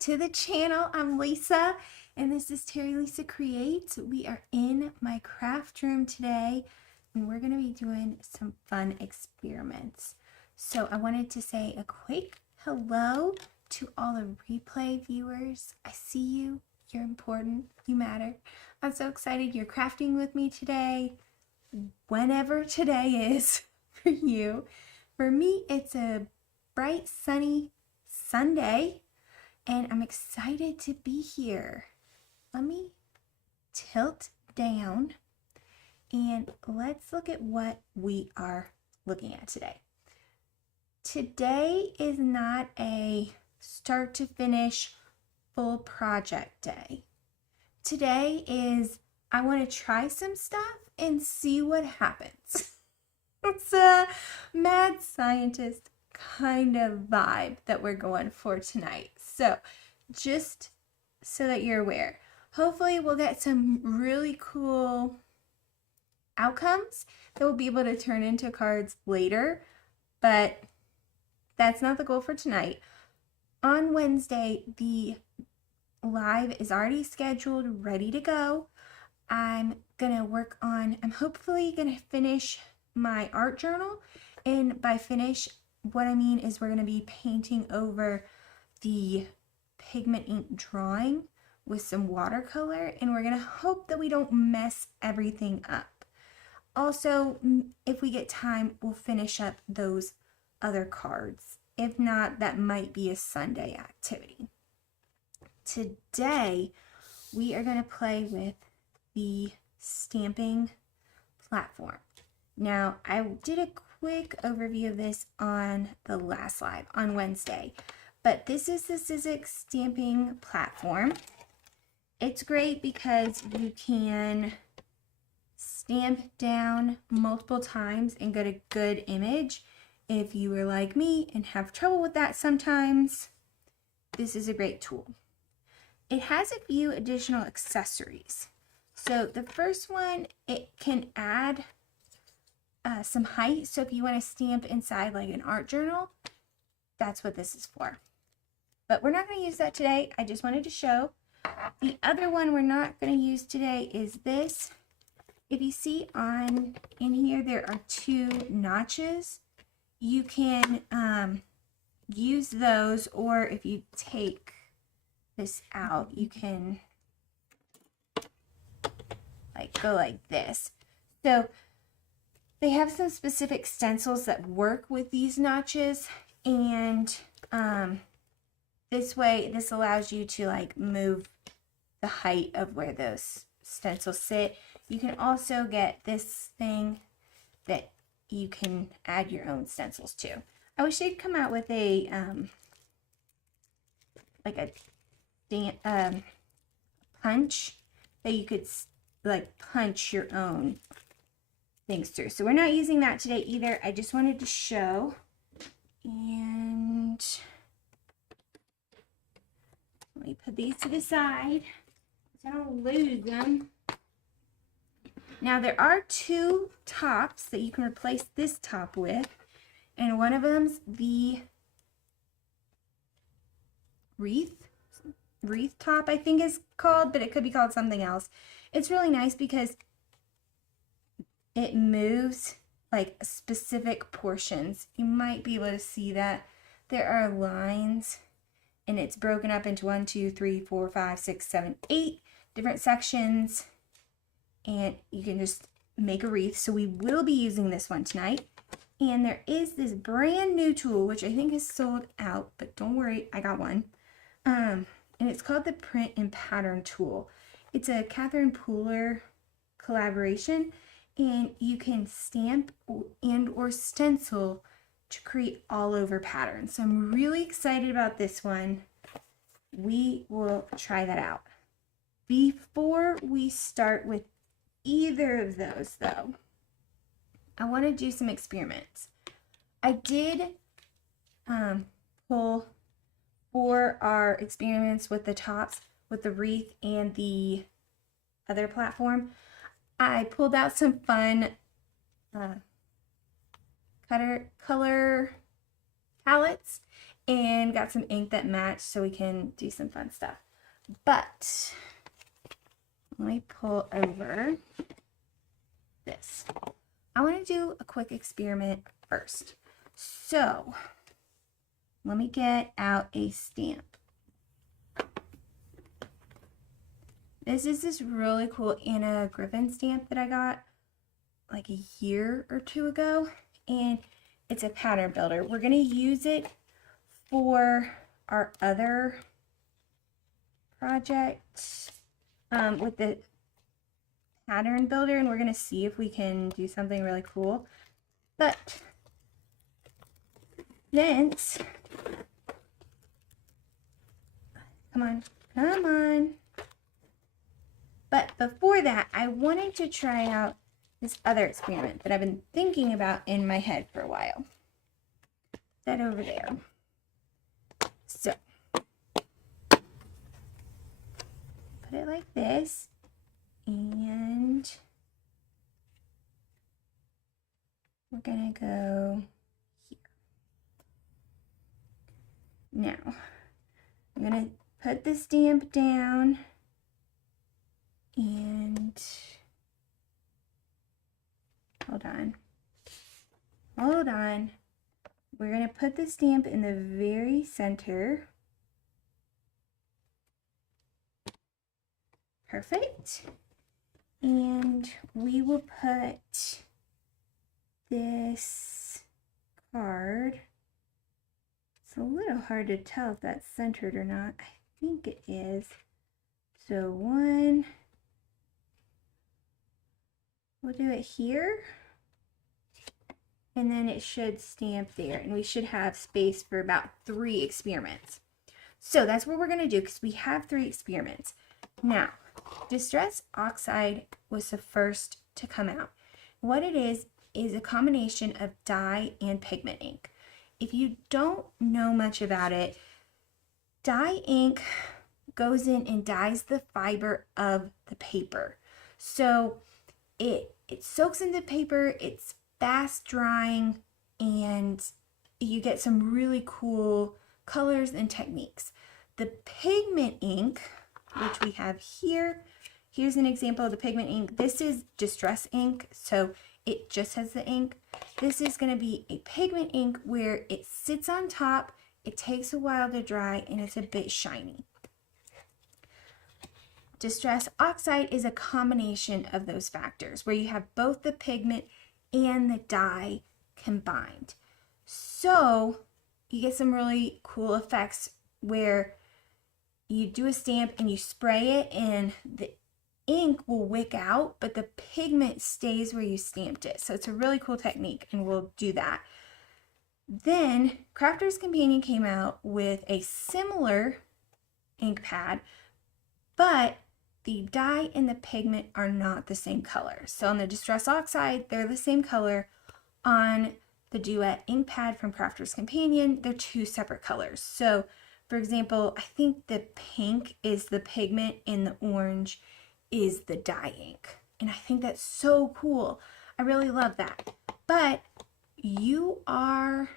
to the channel. I'm Lisa and this is Terry Lisa Creates. We are in my craft room today and we're going to be doing some fun experiments. So I wanted to say a quick hello to all the replay viewers. I see you. You're important. You matter. I'm so excited you're crafting with me today. Whenever today is for you. For me, it's a bright, sunny Sunday, and I'm excited to be here. Let me tilt down, and let's look at what we are looking at today. Today is not a start to finish full project day. Today is I want to try some stuff and see what happens. It's a mad scientist kind of vibe that we're going for tonight. So just so that you're aware, hopefully we'll get some really cool outcomes that we'll be able to turn into cards later, but that's not the goal for tonight. On Wednesday, the live is already scheduled, ready to go. I'm hopefully gonna finish my art journal, and by finish, what I mean is we're going to be painting over the pigment ink drawing with some watercolor, and we're going to hope that we don't mess everything up. Also, if we get time, we'll finish up those other cards. If not, that might be a Sunday activity. Today, we are going to play with the stamping platform. Now, I did a quick overview of this on the last live on Wednesday, but this is the Sizzix stamping platform. It's great because you can stamp down multiple times and get a good image. If you are like me and have trouble with that sometimes, this is a great tool. It has a few additional accessories. So the first one, it can add some height. So if you want to stamp inside like an art journal, that's what this is for. But we're not going to use that today. I just wanted to show. The other one we're not going to use today is this. If you see in here, there are two notches. You can use those, or if you take this out, you can go like this. So they have some specific stencils that work with these notches, and this allows you to move the height of where those stencils sit. You can also get this thing that you can add your own stencils to. I wish they'd come out with a punch that you could punch your own things through. So we're not using that today either. I just wanted to show, and let me put these to the side so I don't lose them. Now there are two tops that you can replace this top with, and one of them's the wreath top, I think is called, but it could be called something else. It's really nice because it moves specific portions. You might be able to see that there are lines, and it's broken up into 1, 2, 3, 4, 5, 6, 7, 8 different sections, and you can just make a wreath. So we will be using this one tonight. And there is this brand new tool, which I think is sold out, but don't worry, I got one. And it's called the Print and Pattern Tool. It's a Catherine Pooler collaboration, and you can stamp and or stencil to create all over patterns. So I'm really excited about this one. We will try that out. Before we start with either of those though, I want to do some experiments. I did pull for our experiments with the tops, with the wreath and the other platform. I pulled out some fun color palettes, and got some ink that matched so we can do some fun stuff. But let me pull over this. I want to do a quick experiment first. So let me get out a stamp. This is this really cool Anna Griffin stamp that I got like a year or two ago, and it's a pattern builder. We're going to use it for our other project with the pattern builder, and we're going to see if we can do something really cool. But Vince, come on. But before that, I wanted to try out this other experiment that I've been thinking about in my head for a while. That over there. So, put it like this, and we're gonna go here. Now, I'm gonna put the stamp down, and hold on. We're going to put the stamp in the very center. Perfect. And we will put this card. It's a little hard to tell if that's centered or not. I think it is. So one. We'll do it here, and then it should stamp there, and we should have space for about 3 experiments. So that's what we're going to do, because we have 3 experiments. Now, Distress Oxide was the first to come out. What it is a combination of dye and pigment ink. If you don't know much about it, dye ink goes in and dyes the fiber of the paper. So it soaks into paper, it's fast drying, and you get some really cool colors and techniques. The pigment ink, which we have here, here's an example of the pigment ink. This is Distress ink, so it just has the ink. This is going to be a pigment ink where it sits on top, it takes a while to dry, and it's a bit shiny. Distress Oxide is a combination of those factors where you have both the pigment and the dye combined. So you get some really cool effects where you do a stamp and you spray it and the ink will wick out, but the pigment stays where you stamped it. So it's a really cool technique, and we'll do that. Then Crafter's Companion came out with a similar ink pad, but the dye and the pigment are not the same color. So on the Distress Oxide, they're the same color. On the Duet ink pad from Crafter's Companion, they're 2 separate colors. So, for example, I think the pink is the pigment and the orange is the dye ink. And I think that's so cool. I really love that. But you are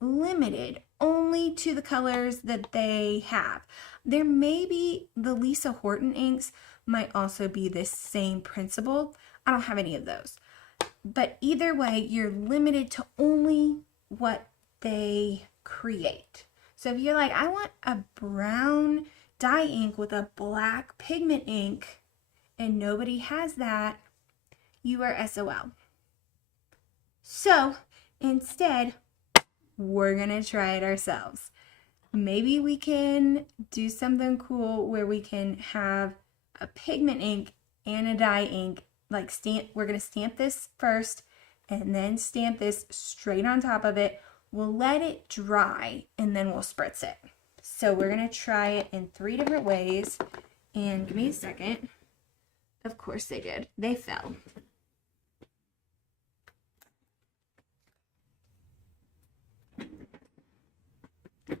limited only to the colors that they have. There may be the Lisa Horton inks might also be the same principle. I don't have any of those. But either way, you're limited to only what they create. So if you're like, I want a brown dye ink with a black pigment ink, and nobody has that, you are SOL. So instead, we're gonna try it ourselves. Maybe we can do something cool where we can have a pigment ink and a dye ink, like we're gonna stamp this first and then stamp this straight on top of it. We'll let it dry and then we'll spritz it. So we're gonna try it in 3 different ways, and give me a second. Of course they did. They fell.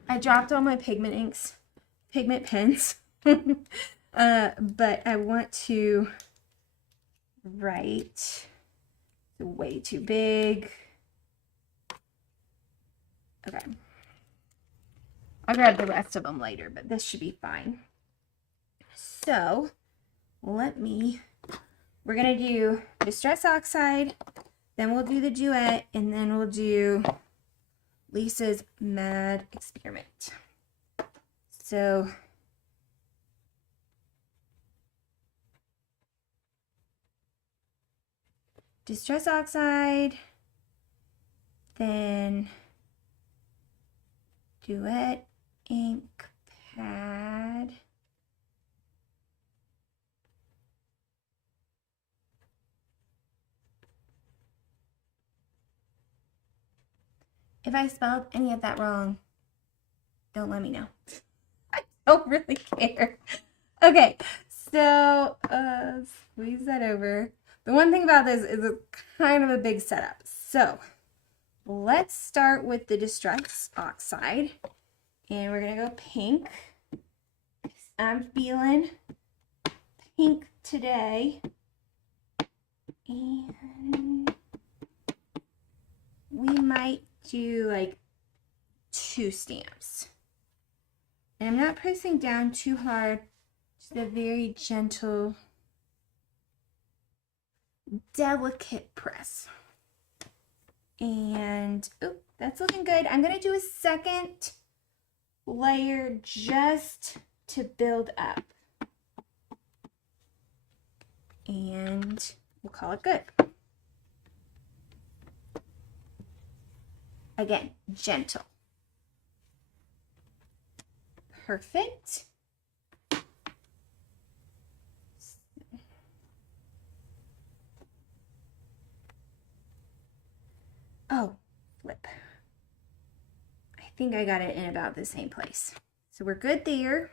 I dropped all my pigment pens, but I want to write. Way too big. Okay. I'll grab the rest of them later, but this should be fine. So we're gonna do Distress Oxide, then we'll do the Duet, and then we'll do Lisa's Mad Experiment. So Distress Oxide, then Duet ink pad, if I spelled any of that wrong, don't let me know. I don't really care. Okay, so squeeze that over. The one thing about this is it's kind of a big setup. So let's start with the Distress Oxide. And we're going to go pink. I'm feeling pink today. And we might do like 2 stamps. And I'm not pressing down too hard. Just a very gentle, delicate press. And oh, that's looking good. I'm going to do a second layer just to build up. And we'll call it good. Again, gentle. Perfect. Oh, flip. I think I got it in about the same place. So we're good there.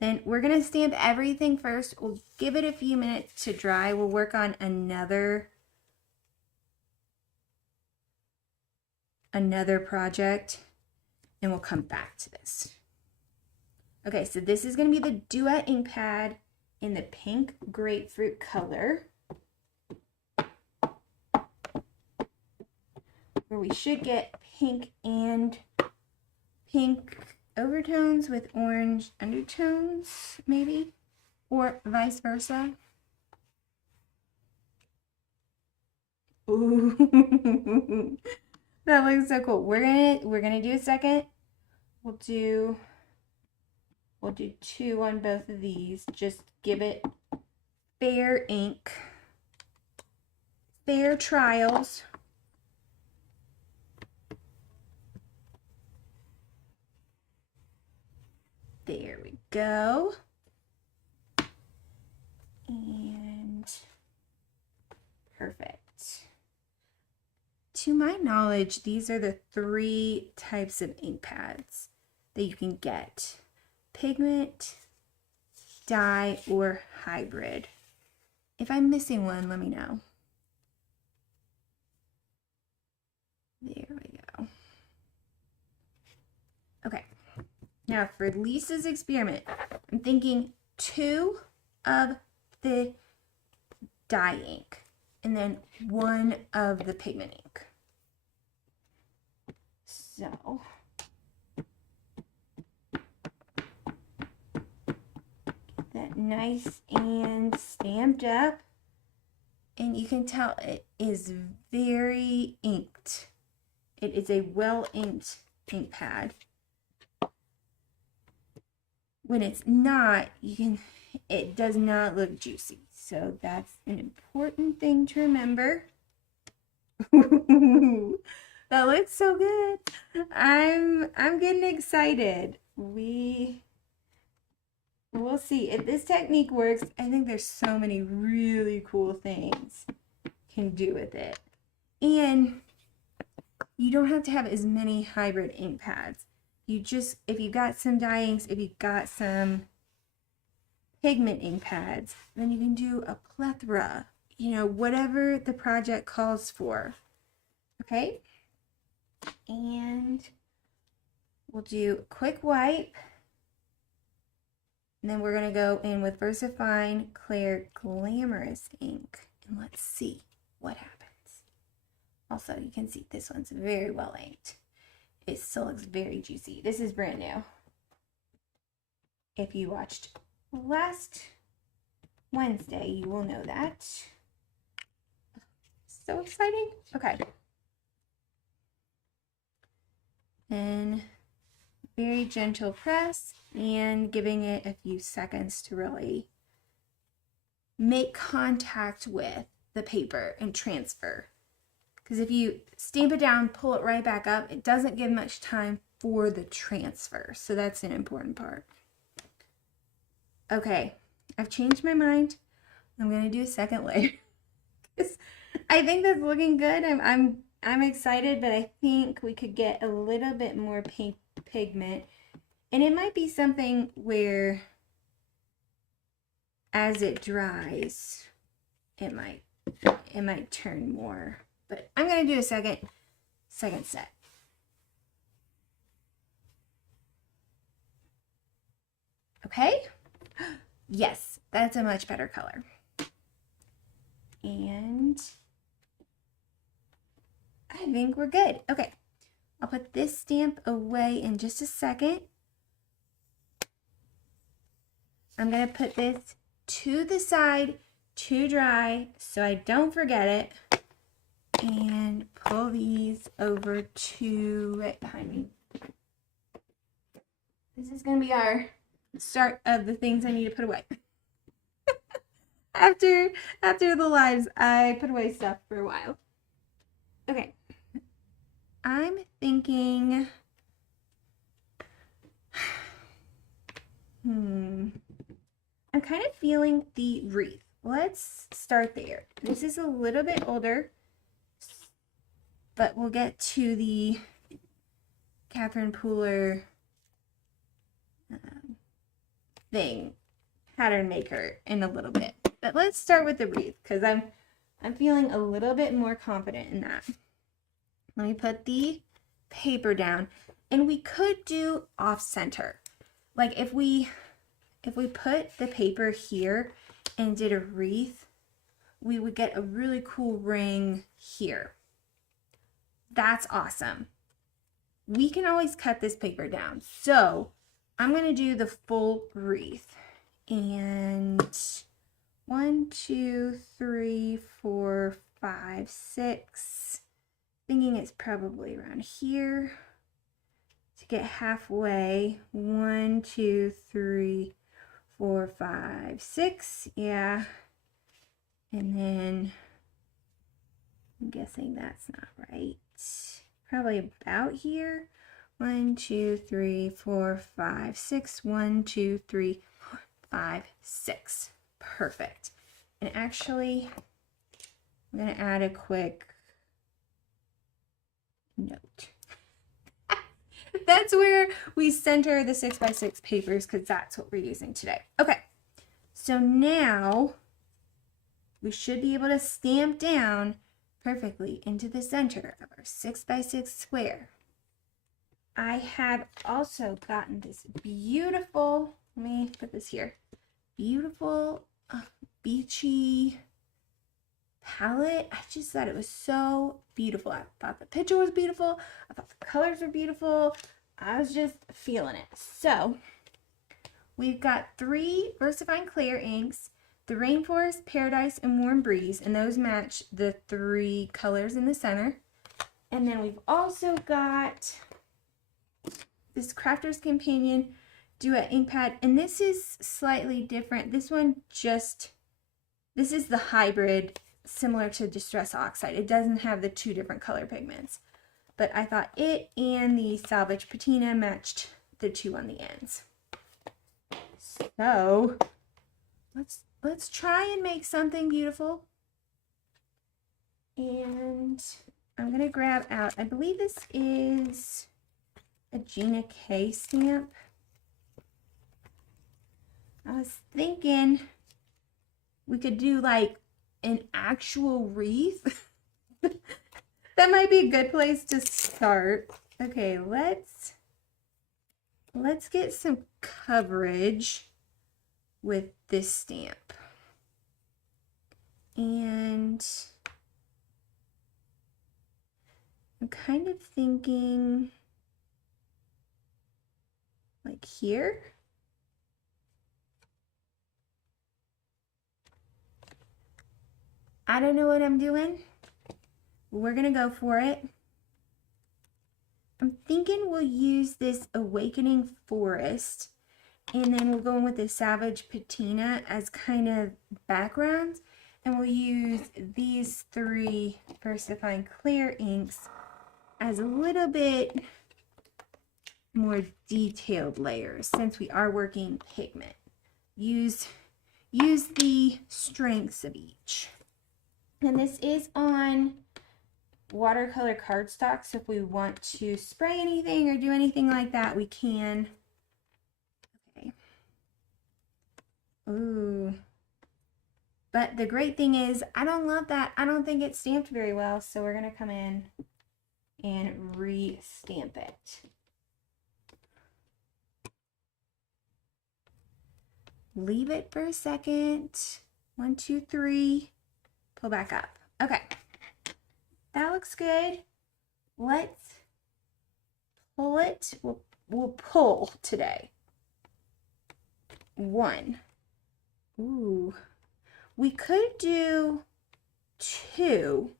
Then we're going to stamp everything first. We'll give it a few minutes to dry. We'll work on another project and we'll come back to this. Okay, so this is going to be the Duet ink pad in the pink grapefruit color, where we should get pink and pink overtones with orange undertones, maybe, or vice versa. Ooh, that looks so cool. We're gonna do a second. We'll do 2 on both of these. Just give it fair ink, fair trials. There we go. And perfect. To my knowledge, these are the 3 types of ink pads that you can get: pigment, dye, or hybrid. If I'm missing one, let me know. There we go. Okay. Now for Lisa's experiment, I'm thinking 2 of the dye ink and then 1 of the pigment ink. So get that nice and stamped up, and you can tell it is very inked. It is a well inked ink pad. When it's not, it does not look juicy. So that's an important thing to remember. That looks so good. I'm getting excited. We'll see if this technique works. I think there's so many really cool things you can do with it. And you don't have to have as many hybrid ink pads. If you've got some dye inks, if you've got some pigment ink pads, then you can do a plethora, whatever the project calls for. Okay? And we'll do a quick wipe. And then we're going to go in with VersaFine Clear Glamorous ink. And let's see what happens. Also, you can see this one's very well inked. it still looks very juicy. This is brand new. If you watched last Wednesday, you will know that. So exciting. Okay. And very gentle press and giving it a few seconds to really make contact with the paper and transfer. Because if you stamp it down, pull it right back up, it doesn't give much time for the transfer. So that's an important part. Okay, I've changed my mind. I'm gonna do a second layer. I think that's looking good. I'm excited, but I think we could get a little bit more pink pigment. And it might be something where as it dries, it might turn more. But I'm gonna do a second set. Okay? Yes, that's a much better color. And I think we're good. Okay, I'll put this stamp away in just a second. I'm gonna put this to the side to dry so I don't forget it. And pull these over to right behind me. This is gonna be our start of the things I need to put away. After the lives, I put away stuff for a while. Okay, I'm thinking, I'm kind of feeling the wreath. Let's start there. This is a little bit older, but we'll get to the Catherine Pooler pattern maker in a little bit. But let's start with the wreath because I'm feeling a little bit more confident in that. Let me put the paper down, and we could do off center. Like if we put the paper here and did a wreath, we would get a really cool ring here. That's awesome. We can always cut this paper down. So I'm going to do the full wreath. And 1, 2, 3, 4, 5, 6. Thinking it's probably around here. To get halfway. 1, 2, 3, 4, 5, 6. Yeah. And then I'm guessing that's not right. Probably about here. 1, 2, 3, 4, 5, 6. 1, 2, 3, 4, 5, 6. Perfect. And actually, I'm going to add a quick note. That's where we center the 6x6 papers because that's what we're using today. Okay, so now we should be able to stamp down perfectly into the center of our 6x6 square. I have also gotten this beautiful, let me put this here, beautiful beachy palette. I just thought it was so beautiful. I thought the picture was beautiful. I thought the colors were beautiful. I was just feeling it. So we've got 3 VersaFine clear inks, the Rainforest, Paradise, and Warm Breeze, and those match the 3 colors in the center. And then we've also got this Crafter's Companion Duet ink pad, and this is slightly different. This is the hybrid, similar to Distress Oxide. It doesn't have the 2 different color pigments, but I thought it and the Salvage Patina matched the 2 on the ends. So let's try and make something beautiful. And I'm gonna grab out, I believe this is a Gina K stamp. I was thinking we could do like an actual wreath. That might be a good place to start. Okay, let's get some coverage with this stamp. And I'm kind of thinking like here. I don't know what I'm doing. We're gonna go for it. I'm thinking we'll use this Awakening Forest, and then we'll go in with the Savage Patina as kind of backgrounds, and we'll use these three VersaFine Clear inks as a little bit more detailed layers since we are working pigment. Use the strengths of each. And this is on watercolor cardstock, so if we want to spray anything or do anything like that, we can. Okay. Ooh. But the great thing is, I don't love that. I don't think it's stamped very well, so we're going to come in and re-stamp it. Leave it for a second. 1, 2, 3. Pull back up. Okay. That looks good. Let's pull it. We'll pull today. 1. Ooh. We could do 2.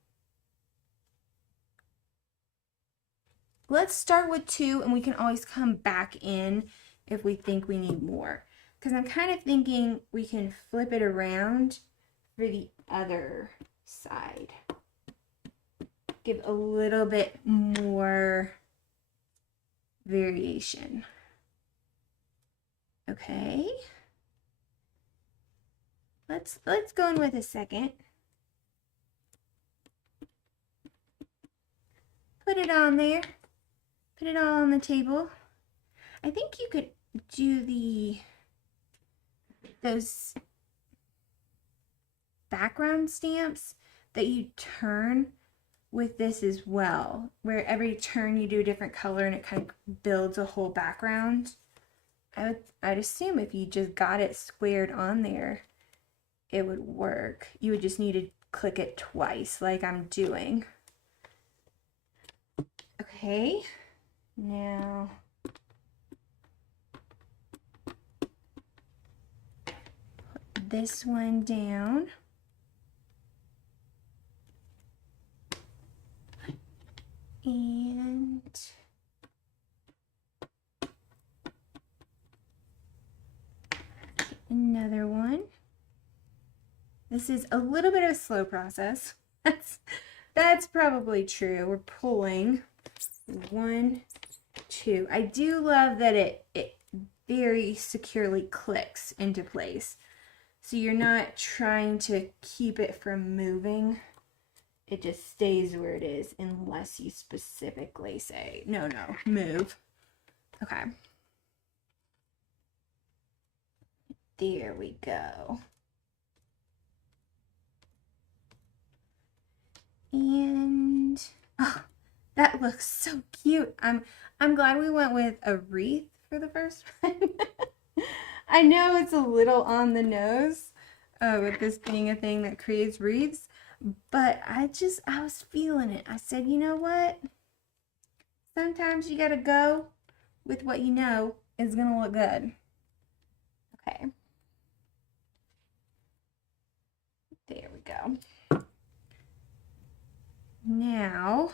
Let's start with 2, and we can always come back in if we think we need more. Because I'm kind of thinking we can flip it around for the other side. Give a little bit more variation. Okay. Let's go in with a second. Put it on there. Put it all on the table. I think you could do those background stamps that you turn with this as well, where every turn you do a different color and it kind of builds a whole background. I'd assume if you just got it squared on there, it would work. You would just need to click it twice like I'm doing. Okay, now put this one down. And another one. This is a little bit of a slow process. That's probably true. We're pulling 1, 2. I do love that it very securely clicks into place. So you're not trying to keep it from moving. It just stays where it is unless you specifically say, no, move. Okay. There we go. And oh, that looks so cute. I'm glad we went with a wreath for the first one. I know it's a little on the nose with this being a thing that creates wreaths, but I was feeling it. I said, you know what? Sometimes you gotta go with what you know is gonna look good. Okay. There we go. Now,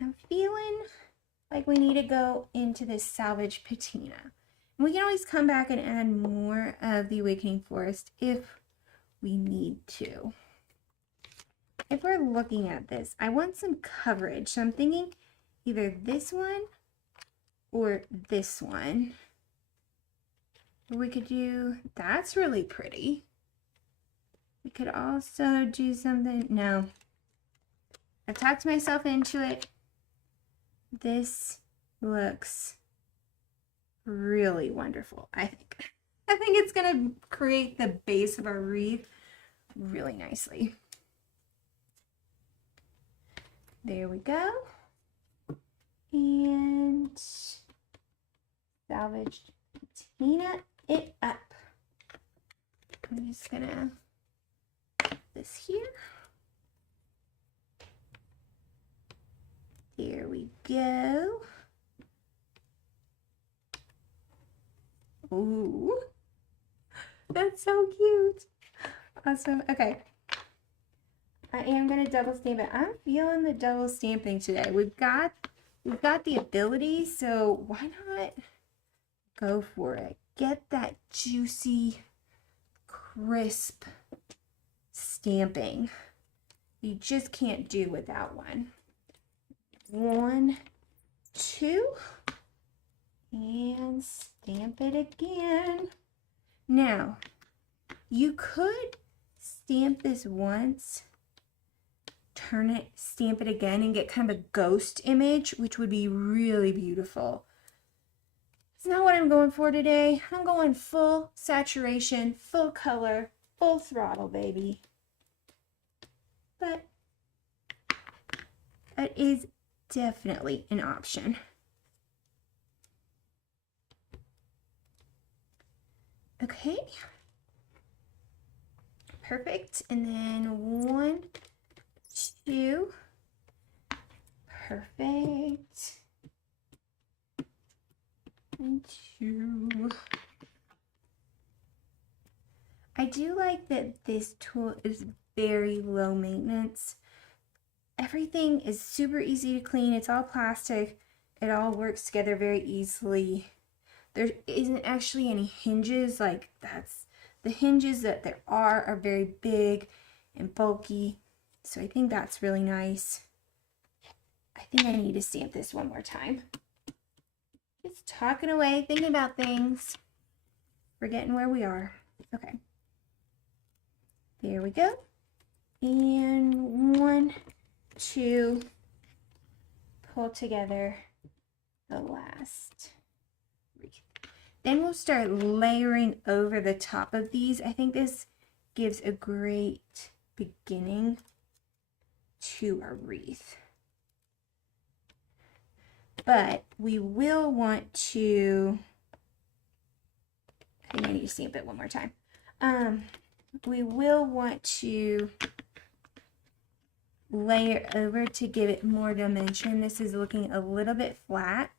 I'm feeling like we need to go into this Salvage Patina. And we can always come back and add more of the Awakening Forest if we need to. If we're looking at this, I want some coverage. So I'm thinking either this one or this one. Or we could do, that's really pretty. We could also do something, no. I've talked myself into it. This looks really wonderful, I think. I think it's gonna create the base of our wreath really nicely. There we go. And salvaged patina it up. I'm just gonna put this here. There we go. Ooh, that's so cute. Awesome. Okay. I am going to double stamp it. I'm feeling the double stamping today. We've got the ability, so why not go for it? Get that juicy, crisp stamping. You just can't do without one. 1, 2, and stamp it again. Now, you could stamp this once, turn it, stamp it again, and get kind of a ghost image, which would be really beautiful. It's not what I'm going for today. I'm going full saturation, full color, full throttle, baby. But that is definitely an option. Okay. Perfect. And then 1, 2. Perfect. And 2. I do like that this tool is very low maintenance. Everything is super easy to clean. It's all plastic. It all works together very easily. There isn't actually any hinges. Like, that's the hinges that there are very big and bulky. So I think that's really nice. I think I need to stamp this one more time. Just talking away, thinking about things, forgetting where we are. Okay. There we go. And 1, 2, pull together the last wreath. Then we'll start layering over the top of these. I think this gives a great beginning to our wreath. But we will want to, I think I need to stamp it one more time. We will want to layer over to give it more dimension. This is looking a little bit flat,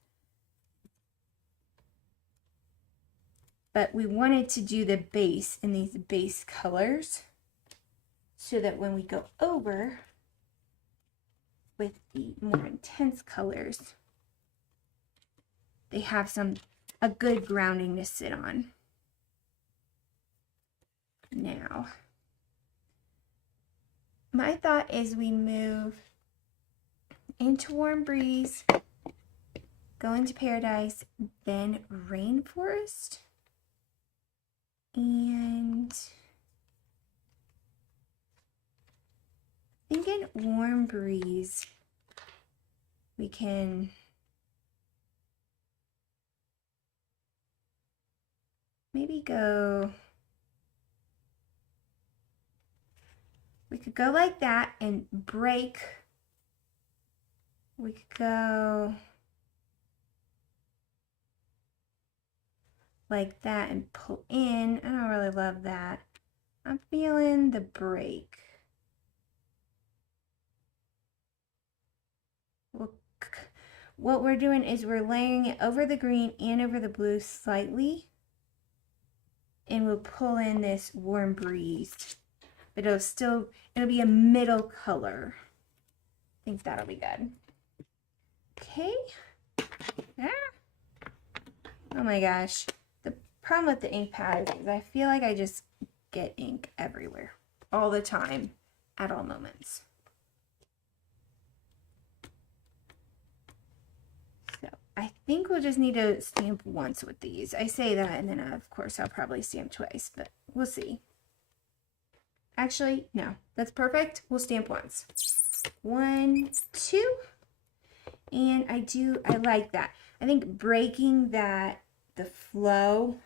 but we wanted to do the base in these base colors so that when we go over with the more intense colors, they have a good grounding to sit on. Now, my thought is we move into Warm Breeze, go into Paradise, then Rainforest, and I think in Warm Breeze we can maybe go, we could go like that and break. We could go like that and pull in. I don't really love that. I'm feeling the break. What we're doing is we're layering it over the green and over the blue slightly. And we'll pull in this Warm Breeze. But it'll be a middle color. I think that'll be good. Okay. Ah. Oh my gosh. The problem with the ink pad is I feel like I just get ink everywhere. All the time. At all moments. So I think we'll just need to stamp once with these. I say that and then of course I'll probably stamp twice. But we'll see. Actually, no, that's perfect. We'll stamp once. 1, 2. And I like that. I think breaking the flow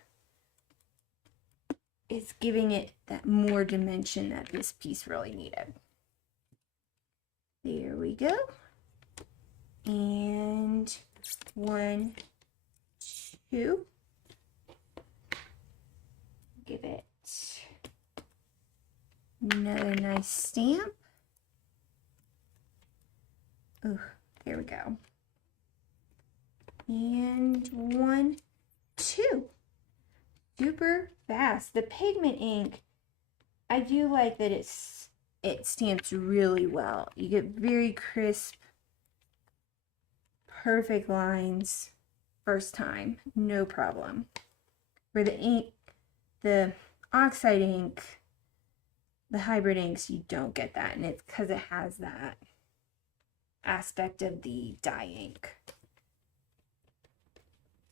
is giving it that more dimension that this piece really needed. There we go. And 1, 2. Give it another nice stamp. Ooh, there we go. And 1, 2. super fast. The pigment ink, I do like that it stamps really well. You get very crisp, perfect lines first time, no problem. For the ink, the oxide ink, the hybrid inks, you don't get that, and it's because it has that aspect of the dye ink.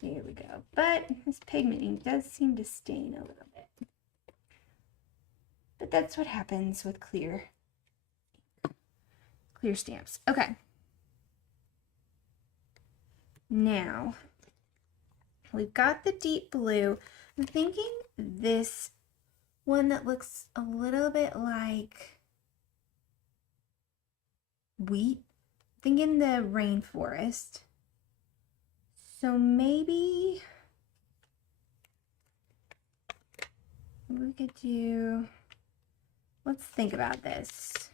There we go. But this pigment ink does seem to stain a little bit. But that's what happens with clear stamps. Okay. Now, we've got the deep blue. I'm thinking this one that looks a little bit like wheat. Thinking the rainforest. So maybe we could do, let's think about this.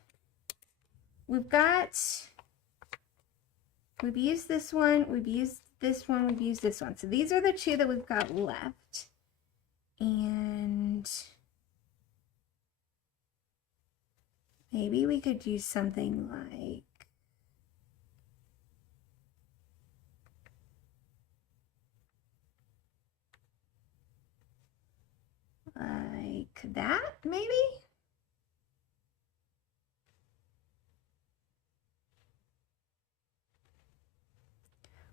We've used this one, we've used this one, we've used this one. So these are the two that we've got left. And maybe we could do something like that, maybe?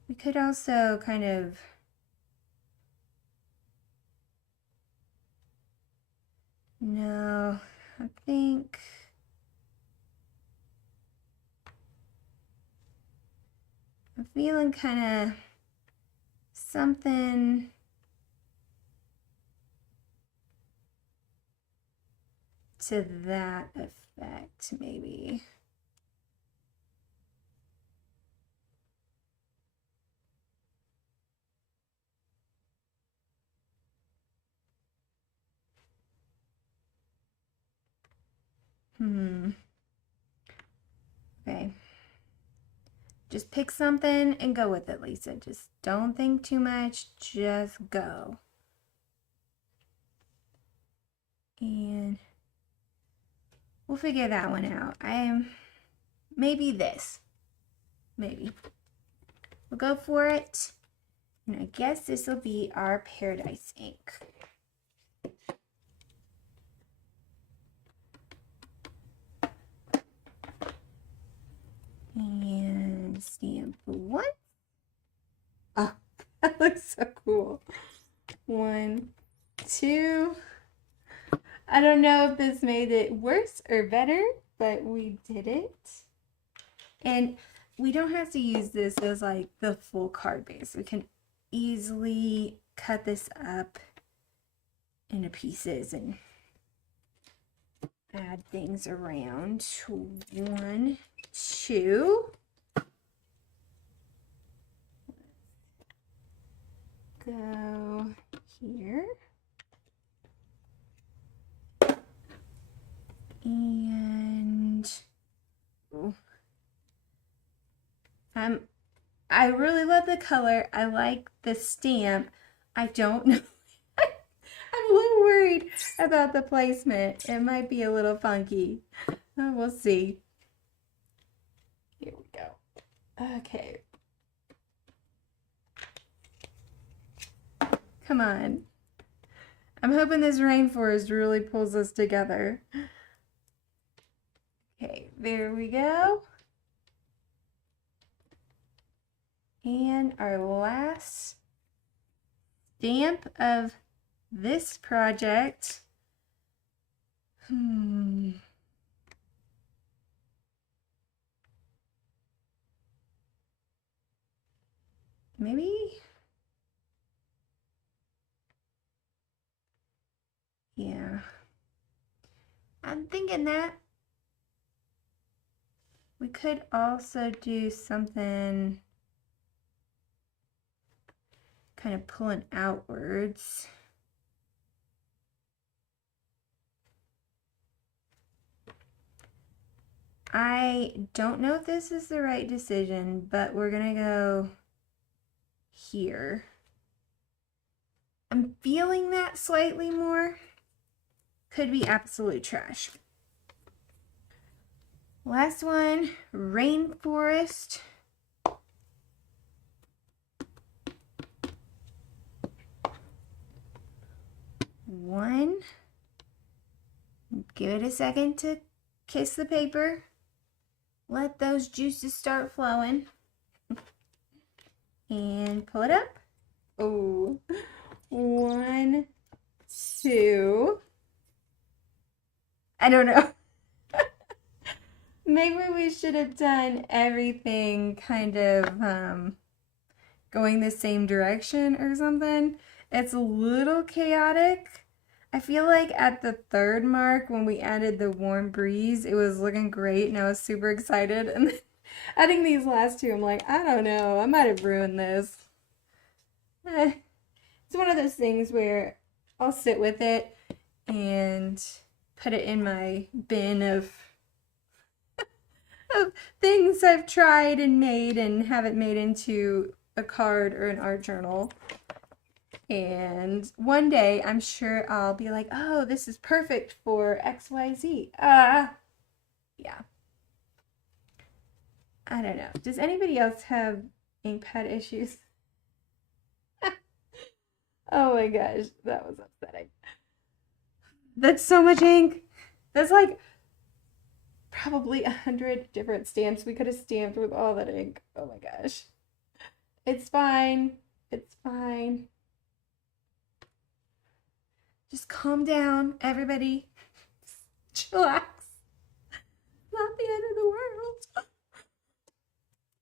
We could also kind of no, I think I'm feeling kind of something to that effect, maybe. Okay. Just pick something and go with it, Lisa. Just don't think too much. Just go. And we'll figure that one out. Maybe this. Maybe. We'll go for it. And I guess this will be our Paradise ink. And stamp one. Oh, that looks so cool. 1, 2. I don't know if this made it worse or better, but we did it. And we don't have to use this as like the full card base. We can easily cut this up into pieces and add things around. 1, 2. Go here. And I really love the color. I like the stamp. I don't know. I'm a little worried about the placement. It might be a little funky. We'll see. Here we go. Okay. Come on. I'm hoping this rainforest really pulls us together. Okay, there we go. And our last stamp of this project. Maybe? Yeah. I'm thinking that we could also do something kind of pulling outwards. I don't know if this is the right decision, but we're gonna go here. I'm feeling that slightly more. Could be absolute trash. Last one, rainforest. One. Give it a second to kiss the paper. Let those juices start flowing. And pull it up. Oh, 1, 2. I don't know. Maybe we should have done everything kind of going the same direction or something. It's a little chaotic. I feel like at the 3rd mark when we added the warm breeze, it was looking great and I was super excited. And then adding these last 2, I'm like, I don't know, I might have ruined this. It's one of those things where I'll sit with it and put it in my bin of things I've tried and made and haven't made into a card or an art journal. And one day I'm sure I'll be like, oh, this is perfect for XYZ. Yeah. I don't know. Does anybody else have ink pad issues? Oh my gosh, that was upsetting. That's so much ink. That's like probably 100 different stamps we could have stamped with all that ink. Oh my gosh. It's fine. It's fine. Just calm down, everybody. Chillax. Not the end of the world.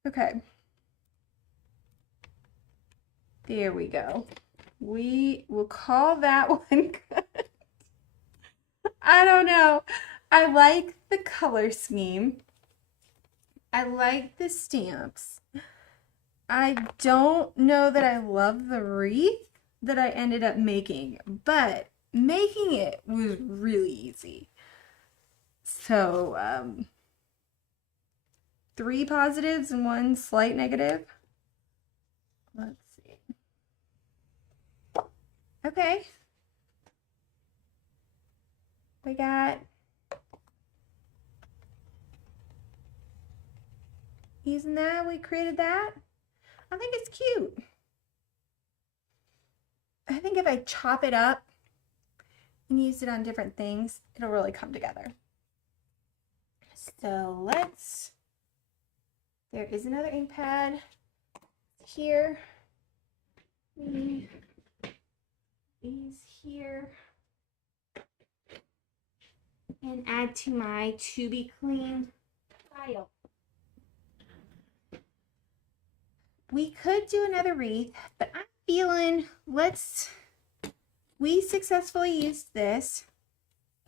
Okay. There we go. We will call that one good. I don't know. I like the color scheme. I like the stamps. I don't know that I love the wreath that I ended up making, but making it was really easy. So, 3 positives and 1 slight negative. Let's see. Okay. We got using that, we created that. I think it's cute. I think if I chop it up and use it on different things, it'll really come together. So there is another ink pad here. These here. And add to my to be cleaned pile. We could do another wreath, but I'm feeling we successfully used this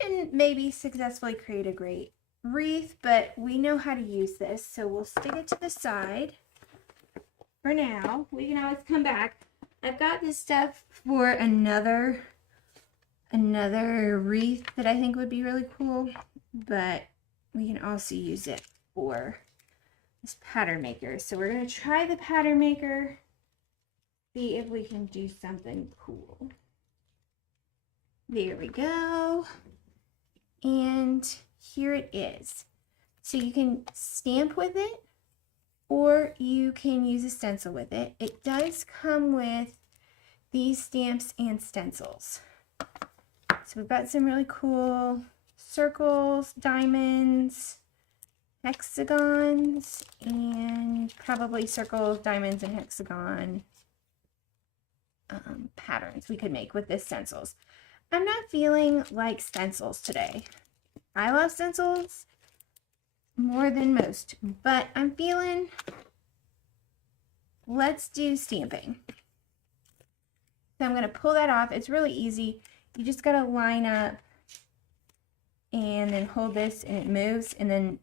and maybe successfully create a great wreath, but we know how to use this, so we'll stick it to the side for now. We can always come back. I've got this stuff for another wreath that I think would be really cool, but we can also use it for this pattern maker. So we're going to try the pattern maker, see if we can do something cool. There we go. And here it is. So you can stamp with it or you can use a stencil with it. It does come with these stamps and stencils. So we've got some really cool circles, diamonds, hexagons, and probably circles, diamonds, and hexagon patterns we could make with this stencils. I'm not feeling like stencils today. I love stencils more than most, but I'm feeling, let's do stamping. So I'm going to pull that off. It's really easy. You just got to line up and then hold this and it moves, and then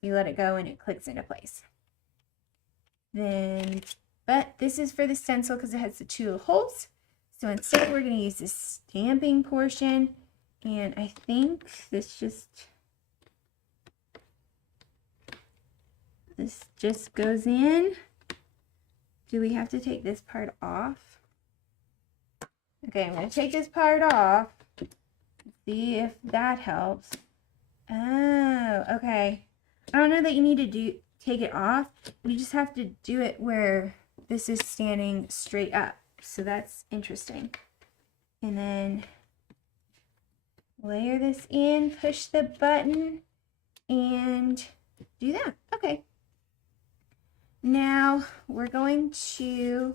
you let it go and it clicks into place. But this is for the stencil because it has the 2 holes. So instead we're going to use this stamping portion, and I think this just goes in. Do we have to take this part off? Okay, I'm going to take this part off. See if that helps. Oh, okay. I don't know that you need to take it off. You just have to do it where this is standing straight up. So that's interesting. And then layer this in, push the button, and do that. Okay. Now we're going to,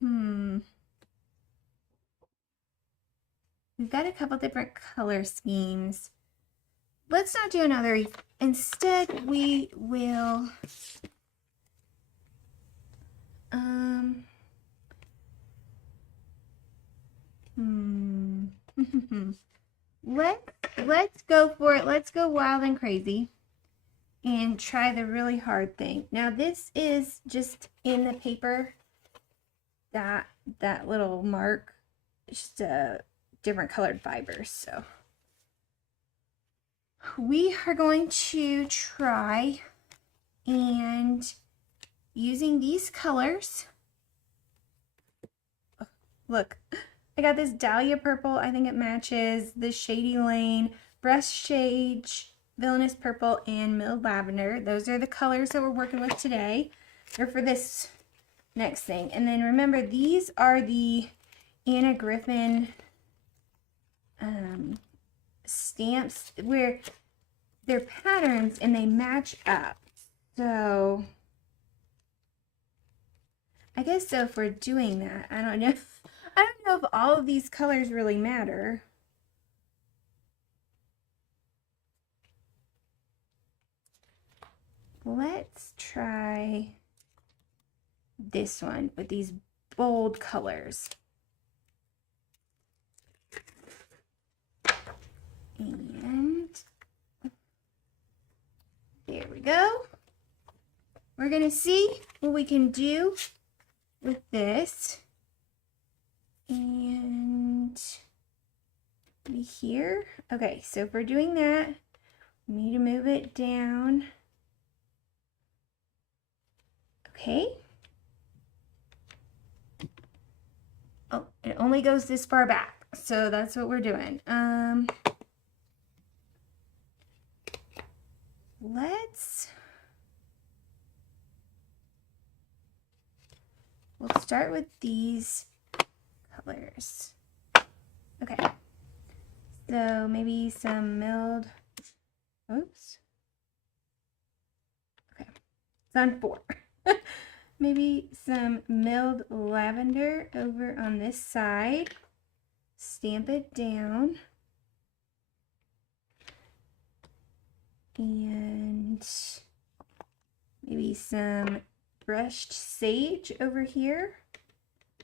we've got a couple different color schemes. Let's not do another. Instead, we will, let's go for it. Let's go wild and crazy and try the really hard thing. Now this is just in the paper, that little mark, it's just a different colored fibers. So we are going to try and using these colors. Look, I got this dahlia purple. I think it matches the shady lane, breast shade, villainous purple, and milled lavender. Those are the colors that we're working with today. They're for this next thing. And then remember, these are the Anna Griffin stamps where they're patterns and they match up. So I guess so if we're doing that, I don't know. I don't know if all of these colors really matter. Let's try this one with these bold colors. And there we go. We're going to see what we can do with this. And be here. Okay, so if we're doing that, we need to move it down. Okay. Oh, it only goes this far back. So that's what we're doing. We'll start with these colors. Okay. So maybe some milled, oops. Okay, it's on 4. Maybe some milled lavender over on this side. Stamp it down. And maybe some brushed sage over here.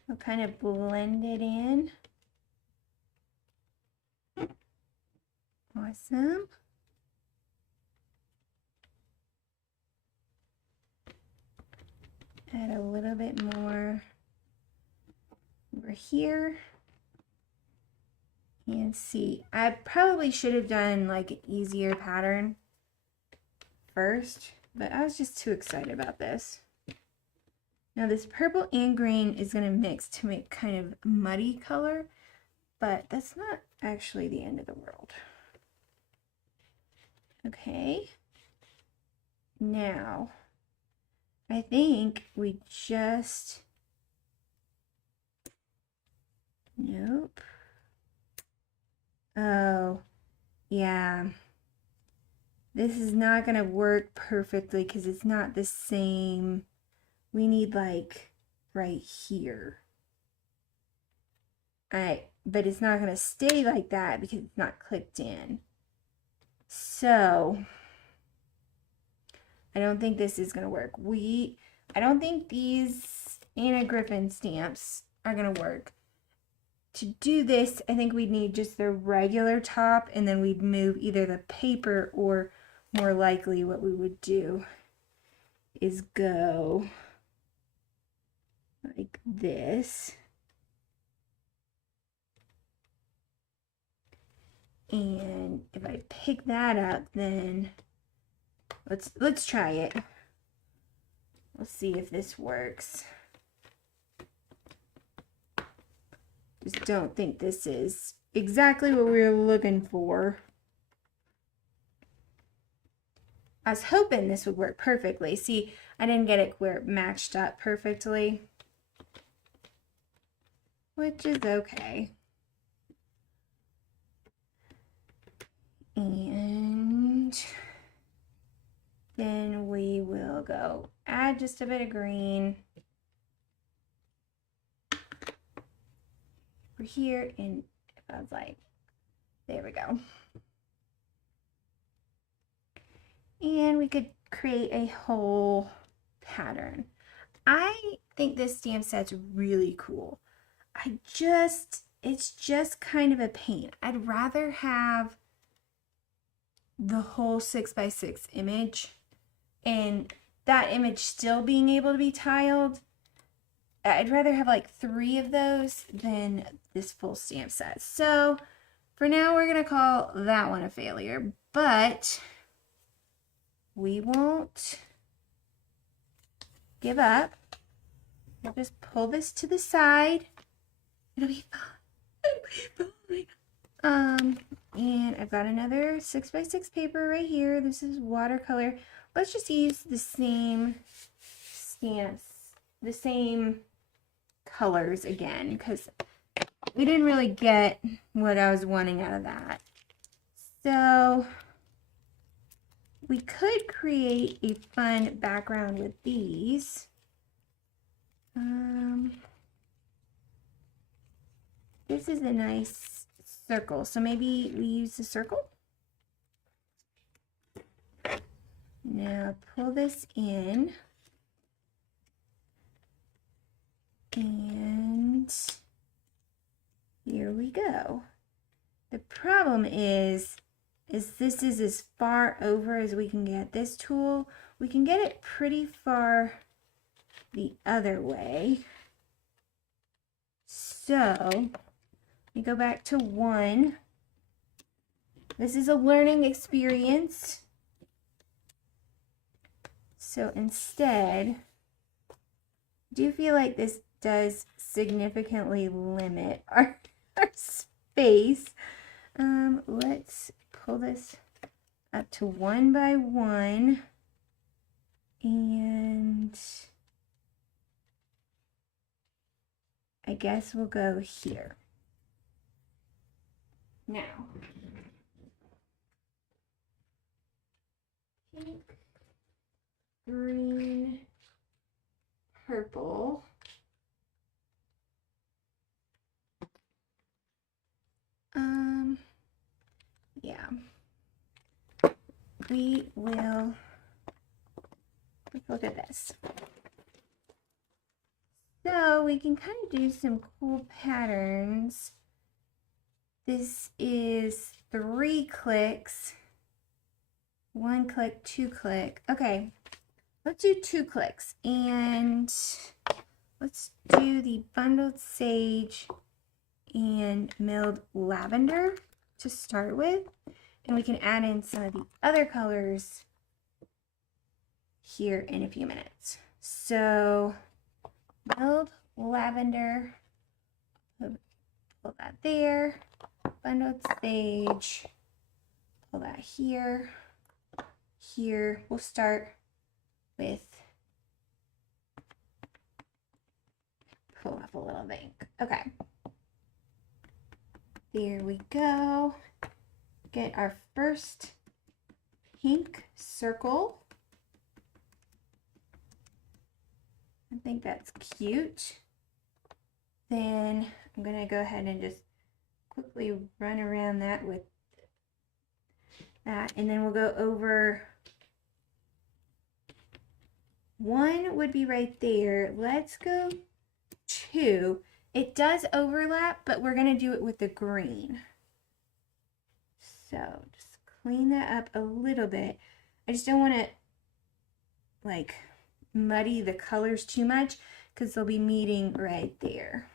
I'll kind of blend it in. Awesome. Add a little bit more over here. And see, I probably should have done like an easier pattern first, but I was just too excited about this. Now this purple and green is going to mix to make kind of muddy color, but that's not actually the end of the world. Okay, now I think we just, nope. Oh, yeah. This is not going to work perfectly because it's not the same. We need like right here. But it's not going to stay like that because it's not clicked in. So I don't think this is going to work. I don't think these Anna Griffin stamps are going to work. To do this, I think we'd need just the regular top, and then we'd move either the paper, or more likely what we would do is go like this. And if I pick that up, then let's try it. Let's see if this works. Just don't think this is exactly what we were looking for. I was hoping this would work perfectly. See, I didn't get it where it matched up perfectly, which is okay. And then we will go add just a bit of green over here, and I was like, there we go. And we could create a whole pattern. I think this stamp set's really cool. It's just kind of a pain. I'd rather have the whole 6x6 image and that image still being able to be tiled. I'd rather have like 3 of those than this full stamp set. So for now, we're gonna call that one a failure, but we won't give up. We'll just pull this to the side. It'll be fine. It'll be fine. And I've got another 6x6 paper right here. This is watercolor. Let's just use the same stamps, the same colors again, because we didn't really get what I was wanting out of that. So we could create a fun background with these. This is a nice circle, so maybe we use the circle. Now pull this in, and here we go. The problem is this is as far over as we can get this tool. We can get it pretty far the other way. So we go back to 1. This is a learning experience. So instead, I do feel like this does significantly limit our space. Let's pull this up to 1 by 1, and I guess we'll go here. Now, pink, green, purple. Yeah. We will, let's look at this. So we can kind of do some cool patterns. This is 3 clicks. 1 click, 2 click. Okay, let's do 2 clicks. And let's do the bundled sage and milled lavender to start with. And we can add in some of the other colors here in a few minutes. So milled lavender, pull that there, bundled sage, pull that here, here. We'll start with, pull off a little ink. Okay, there we go. Get our first pink circle. I think that's cute. Then I'm going to go ahead and just quickly run around that with that. And then we'll go over, 1 would be right there. Let's go 2. It does overlap, but we're going to do it with the green. So just clean that up a little bit. I just don't want to like muddy the colors too much because they'll be meeting right there.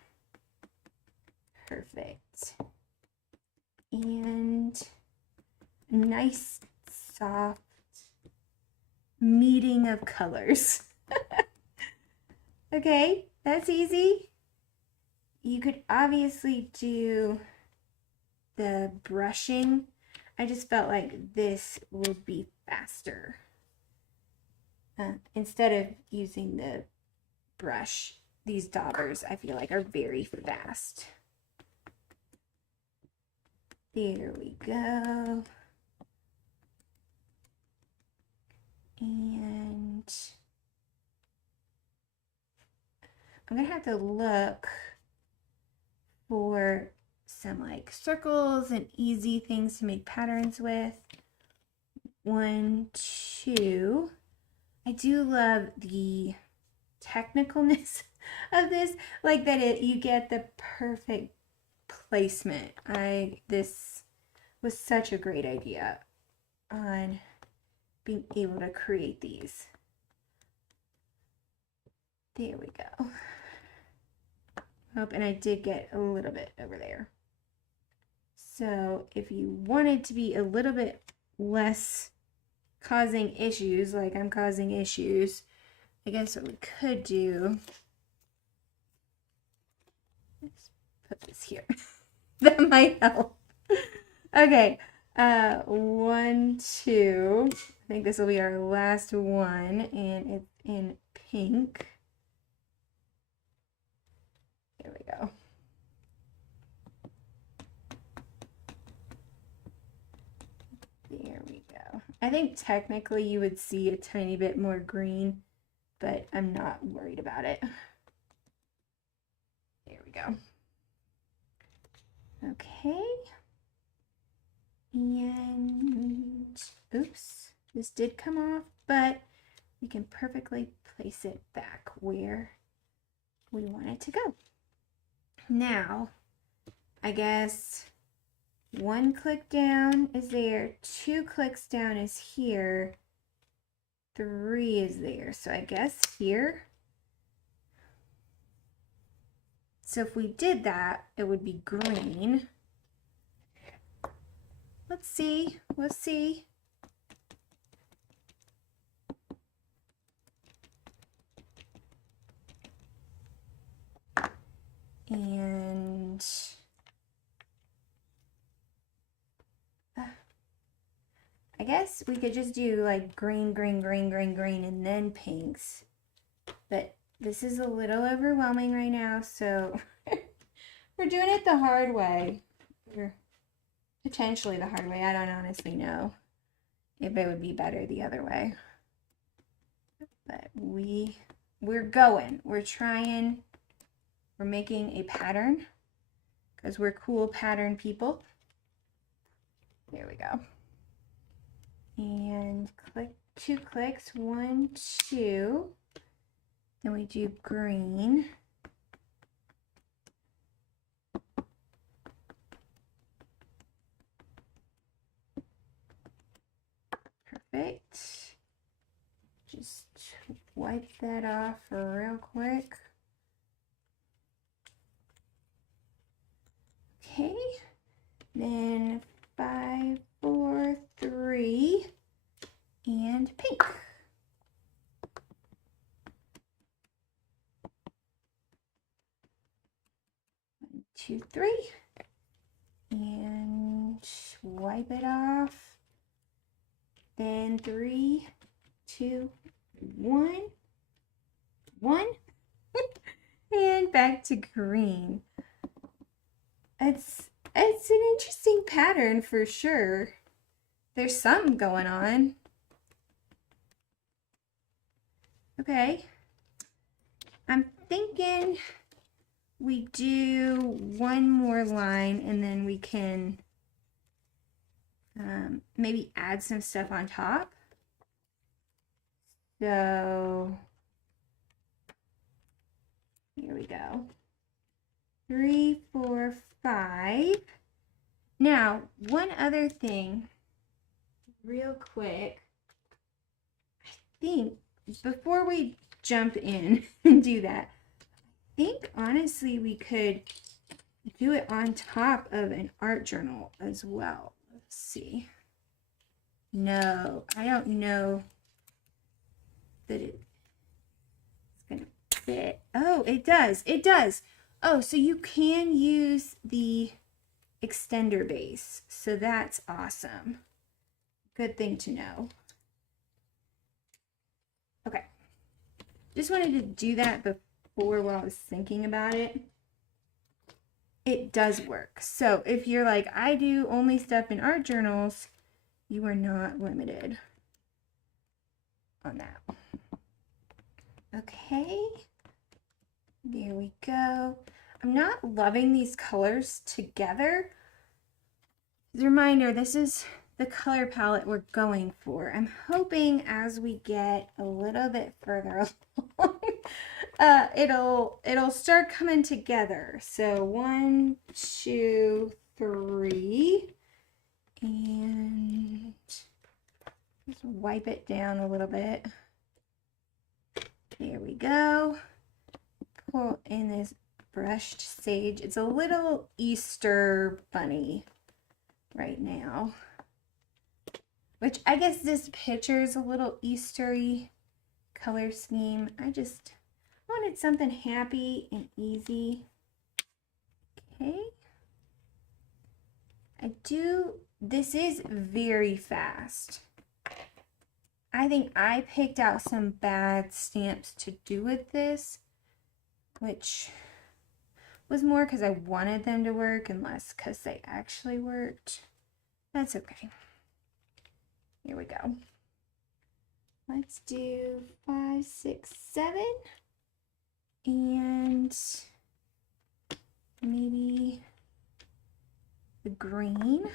Perfect. And nice soft meeting of colors. Okay, that's easy. you could obviously do the brushing. I just felt like this would be faster. Instead of using the brush, these daubers I feel like are very fast. There we go. And I'm gonna have to look for some like circles and easy things to make patterns with. 1, 2. I do love the technicalness of this, like that you get the perfect placement. This was such a great idea on being able to create these. There we go. Oh, and I did get a little bit over there. So if you wanted to be a little bit less causing issues, like I'm causing issues, I guess what we could do, let's put this here. That might help. Okay, 1, 2. I think this will be our last one, and it's in pink. There we go. There we go. I think technically you would see a tiny bit more green, but I'm not worried about it. There we go. Okay. And oops, this did come off, but we can perfectly place it back where we want it to go. Now, I guess 1 click down is there, 2 clicks down is here, 3 is there. So I guess here. So if we did that, it would be green. Let's see. We'll see. And I guess we could just do like green, green, green, green, green, and then pinks. But this is a little overwhelming right now, so we're doing it the hard way. Or potentially the hard way. I don't honestly know if it would be better the other way. But we're going. We're trying. We're making a pattern because we're cool pattern people. There we go. And click, 2 clicks, 1, 2. Then we do green. Perfect. Just wipe that off real quick. Okay. Then 5, 4, 3, and pink. 1, 2, 3, and wipe it off. Then 3, 2, 1, 1, and back to green. It's an interesting pattern for sure. There's something going on. Okay. I'm thinking we do one more line and then we can maybe add some stuff on top. So here we go. 3, 4, 5. Now, one other thing, real quick. I think before we jump in and do that, I think honestly we could do it on top of an art journal as well. Let's see. No, I don't know that it's gonna fit. Oh, it does. It does. Oh, so you can use the extender base. So that's awesome. Good thing to know. Okay. Just wanted to do that before while I was thinking about it. It does work. So if you're like, I do only stuff in art journals, you are not limited on that. Okay. There we go. I'm not loving these colors together. As a reminder, this is the color palette we're going for. I'm hoping as we get a little bit further along, it'll start coming together. So 1, 2, 3, and just wipe it down a little bit. There we go. Pull in this brushed sage. It's a little Easter bunny right now, which I guess this picture is a little Eastery color scheme. I just wanted something happy and easy. Okay. This is very fast. I think I picked out some bad stamps to do with this, which was more because I wanted them to work and less because they actually worked. That's okay. Here we go. Let's do 5, 6, 7. And maybe the green.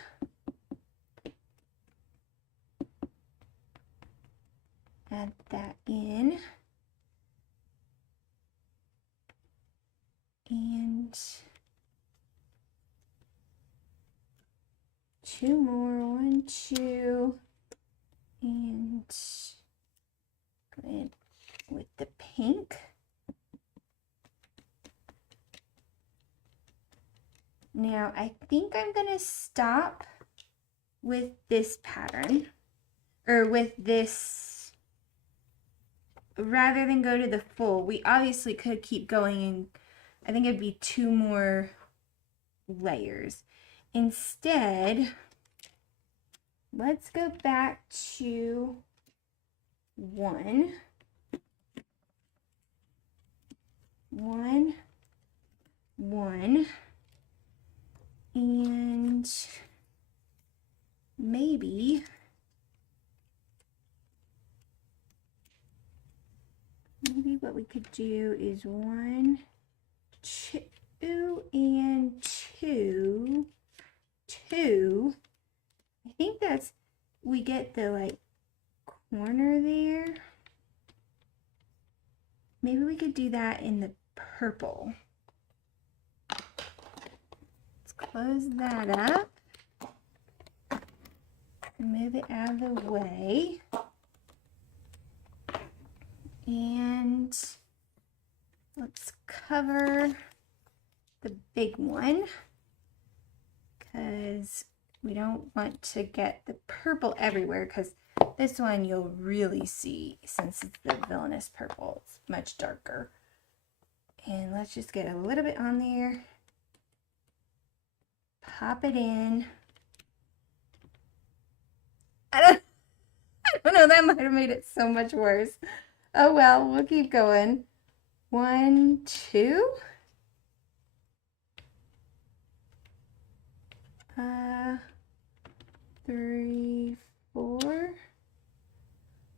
Add that in. And 2 more. 1, 2. And go in with the pink. Now I think I'm gonna stop with this pattern, or with this, rather than go to the full. We obviously could keep going, and I think it'd be 2 more layers. Instead, let's go back to 1, 1, 1, and maybe what we could do is 1, 2, and 2, 2. I think that's, we get the like corner there. Maybe we could do that in the purple. Let's close that up. Move it out of the way. And let's cover the big one, because we don't want to get the purple everywhere, because this one you'll really see, since it's the villainous purple, it's much darker. And let's just get a little bit on there. Pop it in. I don't know, that might have made it so much worse. Oh well, we'll keep going. 1, 2. 3, 4.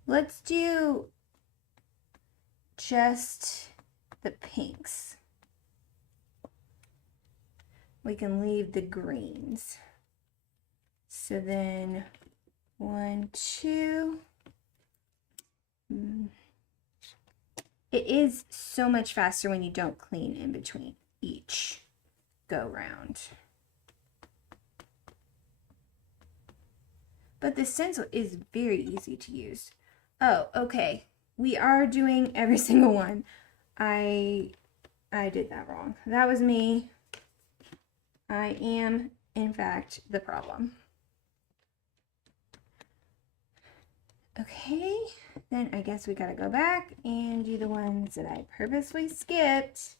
Let's do just the pinks. We can leave the greens. So then 1, 2. It is so much faster when you don't clean in between each go round. But the stencil is very easy to use. Oh, okay. We are doing every single one. I did that wrong. That was me. I am, in fact, the problem. Okay, then I guess we gotta go back and do the ones that I purposely skipped.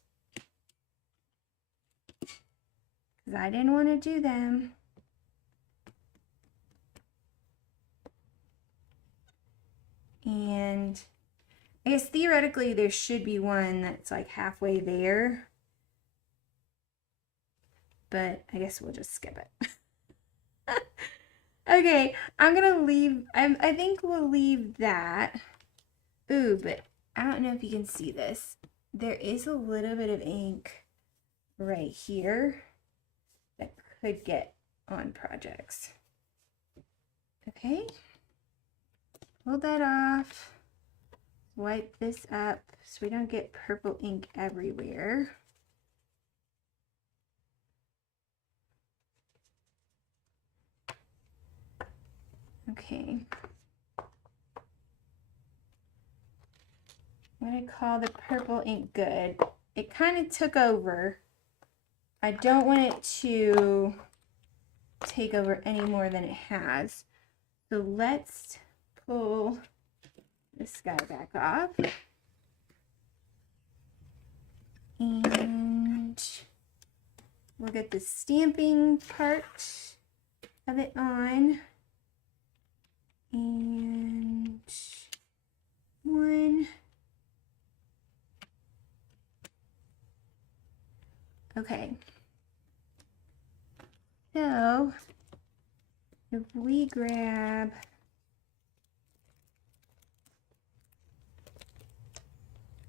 because I didn't want to do them. And I guess theoretically there should be one that's like halfway there, but I guess we'll just skip it. Okay, I'm gonna leave, I think we'll leave that. Ooh, but I don't know if you can see this. There is a little bit of ink right here that could get on projects. Okay, pull that off. Wipe this up so we don't get purple ink everywhere. Okay. I'm going to call the purple ink good. It kind of took over. I don't want it to take over any more than it has. So let's pull this guy back off. And we'll get the stamping part of it on. And one. Okay. So if we grab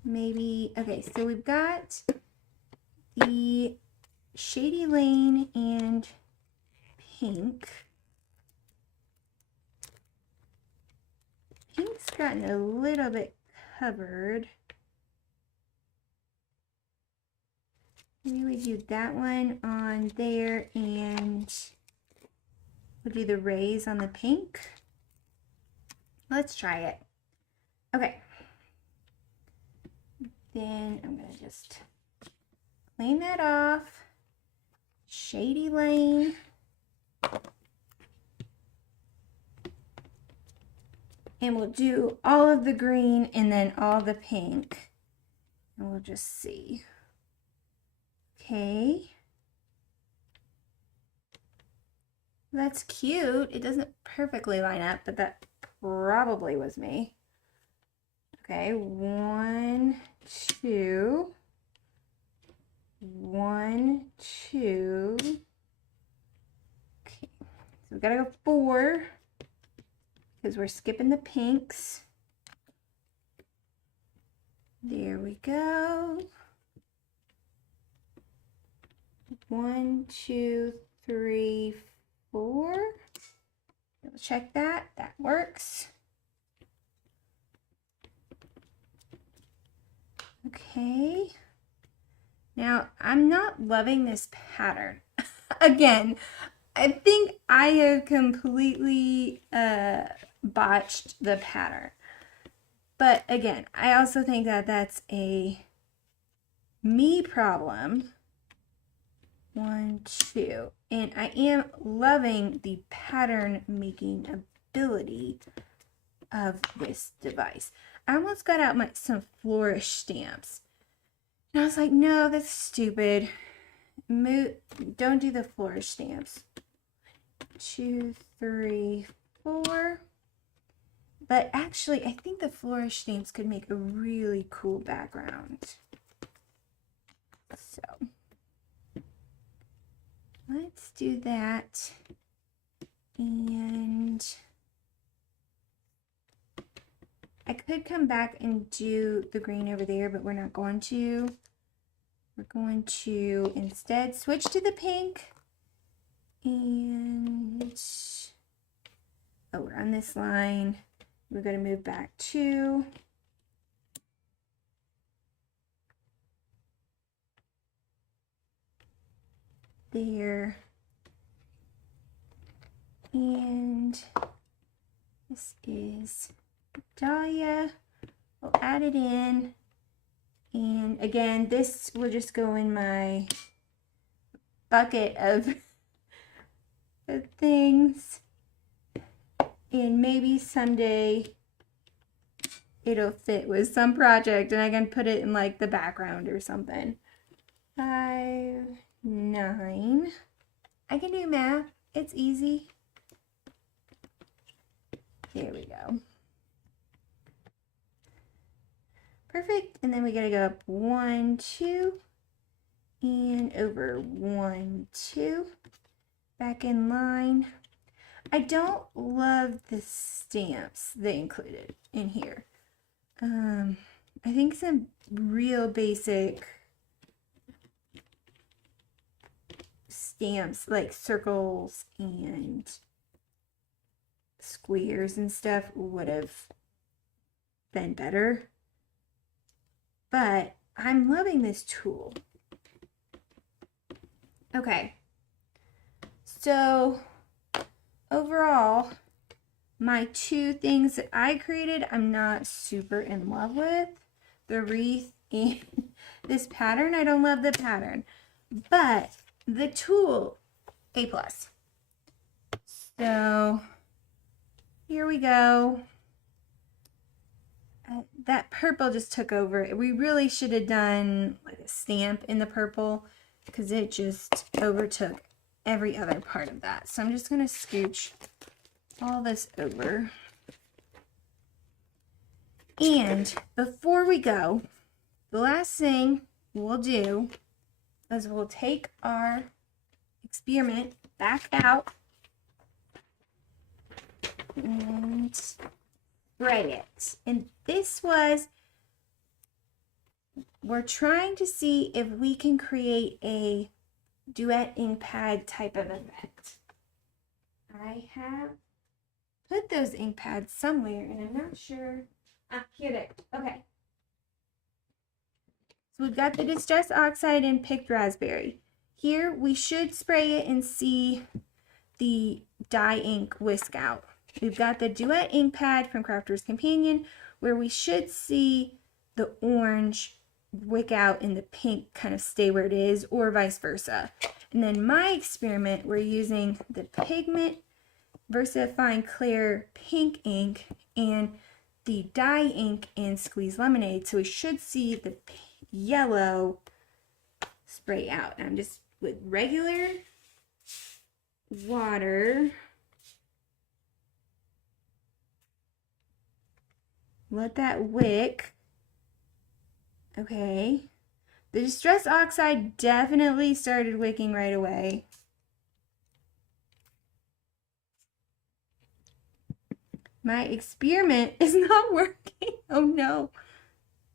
maybe, okay, so we've got the Shady Lane and pink. Pink's gotten a little bit covered. Maybe we do that one on there and we'll do the rays on the pink. Let's try it. Okay. Then I'm going to just clean that off. Shady Lane. And we'll do all of the green and then all the pink. And we'll just see. Okay. That's cute. It doesn't perfectly line up, but that probably was me. Okay, 1, 2. 1, 2. Okay, so we gotta go 4 because we're skipping the pinks. There we go. 1, 2, 3, 4. We'll check that. That works. Okay. Now, I'm not loving this pattern. Again, I think I have completely botched the pattern. But again, I also think that that's a me problem. 1, 2. And I am loving the pattern making ability of this device. I almost got out some flourish stamps. And I was like, no, that's stupid. Don't do the flourish stamps. 2, 3, 4. But actually, I think the flourish stamps could make a really cool background. So let's do that. And I could come back and do the green over there, but we're not going to. We're going to instead switch to the pink. And oh, we're on this line. We're going to move back to there. And this is Dahlia. We'll add it in. And again, this will just go in my bucket of things. And maybe someday it'll fit with some project and I can put it in like the background or something. 5, 9. I can do math. It's easy. There we go. Perfect. And then we gotta go up 1, 2, and over 1, 2. Back in line. I don't love the stamps they included in here. I think some real basic stamps like circles and squares and stuff would have been better. But I'm loving this tool. Okay. So overall, my two things that I created, I'm not super in love with. The wreath and this pattern. I don't love the pattern. But the tool, A+. So here we go. That purple just took over. We really should have done like a stamp in the purple because it just overtook every other part of that. So I'm just going to scooch all this over. And before we go, the last thing we'll do is we'll take our experiment back out and spray it. And this was, we're trying to see if we can create a duet ink pad type of effect. I have put those ink pads somewhere and I'm not sure. Ah, here they are. Okay. So we've got the Distress Oxide and Picked Raspberry. Here we should spray it and see the dye ink whisk out. We've got the Duet ink pad from Crafter's Companion where we should see the orange wick out and the pink kind of stay where it is, or vice versa. And then my experiment, we're using the Pigment VersaFine Clear pink ink and the dye ink in Squeeze Lemonade. So we should see the yellow spray out. And I'm just with regular water. Let that wick. Okay. The Distress Oxide definitely started wicking right away. My experiment is not working. Oh no.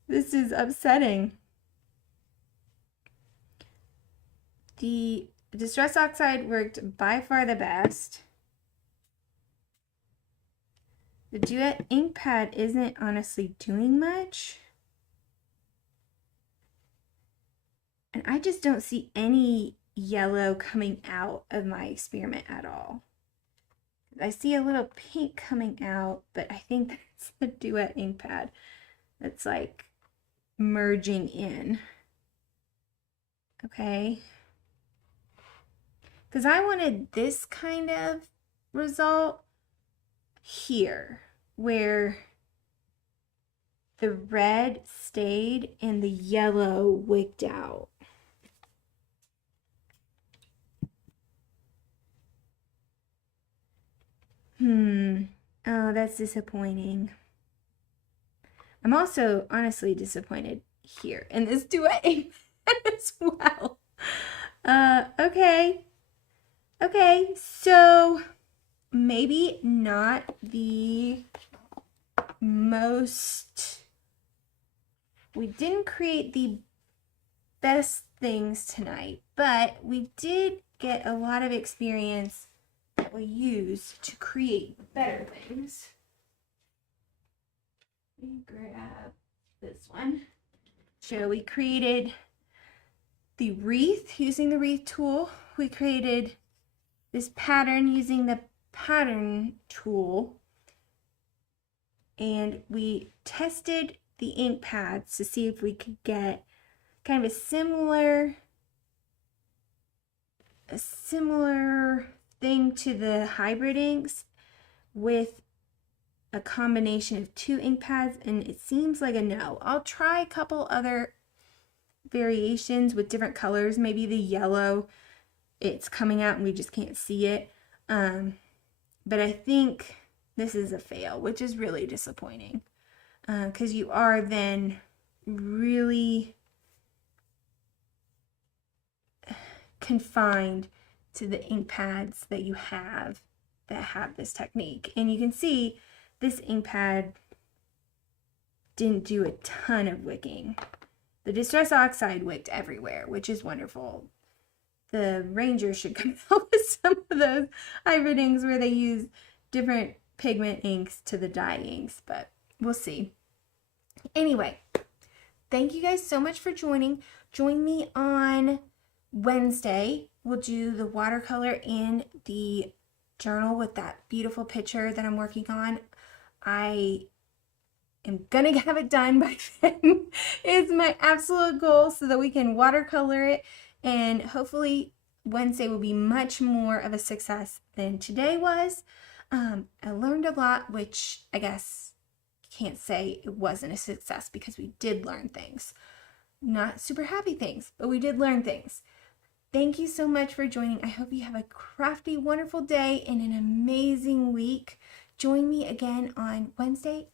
This is upsetting. The Distress Oxide worked by far the best. The Duet ink pad isn't honestly doing much. And I just don't see any yellow coming out of my experiment at all. I see a little pink coming out, but I think that's the Duet ink pad that's like merging in. Okay. Because I wanted this kind of result here, where the red stayed and the yellow wicked out. Oh, that's disappointing. I'm also honestly disappointed here in this duet as well. Okay. Okay, so maybe not the most, we didn't create the best things tonight, but we did get a lot of experience that we use to create better things. Let me grab this one. So we created the wreath using the wreath tool. We created this pattern using the pattern tool. And we tested the ink pads to see if we could get kind of a similar thing to the hybrid inks with a combination of two ink pads, and it seems like a no. I'll try a couple other variations with different colors, maybe the yellow it's coming out and we just can't see it. But I think this is a fail, which is really disappointing, because you are then really confined to the ink pads that you have that have this technique. And you can see this ink pad didn't do a ton of wicking. The Distress Oxide wicked everywhere, which is wonderful. The Rangers should come out with some of those hybrid inks where they use different pigment inks to the dye inks, but we'll see. Anyway, thank you guys so much for joining. Join me on Wednesday. We'll do the watercolor in the journal with that beautiful picture that I'm working on. I am gonna have it done by then. It's my absolute goal so that we can watercolor it, and hopefully Wednesday will be much more of a success than today was. I learned a lot, which I guess can't say it wasn't a success because we did learn things. Not super happy things, but we did learn things. Thank you so much for joining. I hope you have a crafty, wonderful day and an amazing week. Join me again on Wednesday.